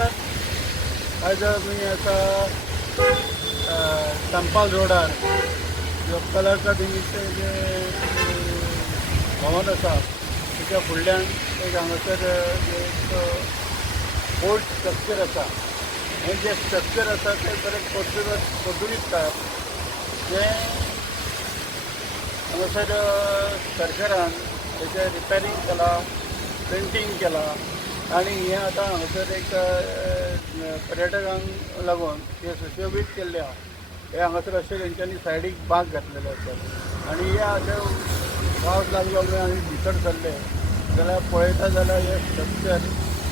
आज मी आता अ, संपाल रोडार जो कलरचा अकादमीचे जे भवन आसा तेच्या फुडल्यान एक हांगासर एक ओल्ड स्ट्रक्चर आसा हे जे स्ट्रक्चर आसा ते बरें पोर्तुगीज पोर्तुगीज काळात जे हांगासर सरकारान तेचें रिपेरींग केलां पेंटींग केलां. आनी हें आतां हांगासर एक पर्यटकांक लागून हे सुशोभीत केल्ले आहा हे हांगासर अशें तेंच्यांनी सायडीक बाग घातलेले आसात आनी हे आतां पावस लागलो म्हणून आमी भितर सरले जाल्यार पळयता जाल्यार हे स्ट्रक्चर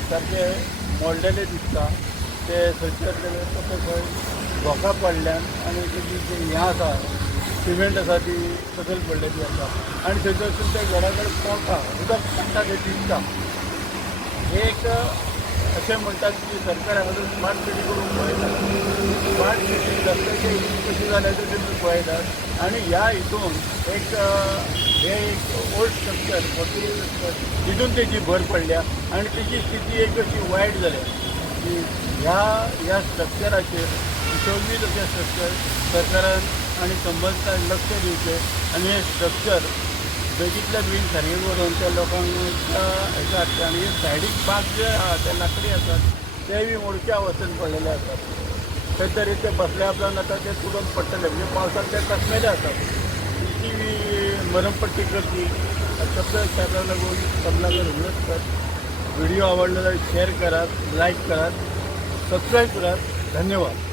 सारकें मोडलेलें दिसता ते थंयसर तशें खंय घोका पडल्यान आनी तेजी जी हें आसा सिमेंट आसा ती सकयल पडलेली आसा आनी थंयसर त्या घरा कडेन पोवता उदक पडटा तें दिसता एक अशें म्हणटात की सरकार हांगासर स्मार्ट सिटीकडून करून स्मार्ट सिटी रस्त्याचे कशी जाल्या ते तुमी पळयतात आनी ह्या हितून एक हे एक ओल्ड स्ट्रक्चर पोर्तुगीज हितून तेजी भर पडल्या आनी तेची स्थिती एक अशी वायट जाल्या की ह्या ह्या स्ट्रक्चराचेर सुशोभीत अशें स्ट्रक्चर सरकारान आनी संबंधितांनी लक्ष दिवचें आनी हें स्ट्रक्चर बेगींतल्या बेगीन सारकें करून त्या लोकांक हेका आनी सायडीक बाग जे आहा ते लाकडी आसात ते बी मोडक्या अवस्थेन पडलेले आसात खंय तरी ते बसल्या उपरांत आतां ते तुडून पडटले म्हणजे पावसाक ते कसलेले आसात ती बी मरमपट्टी करची शब्द शाराक लागून कमलाकर विनंत कर व्हिडिओ आवडलो जाल्यार शेअर करात लाईक करात सबस्क्राईब करात धन्यवाद.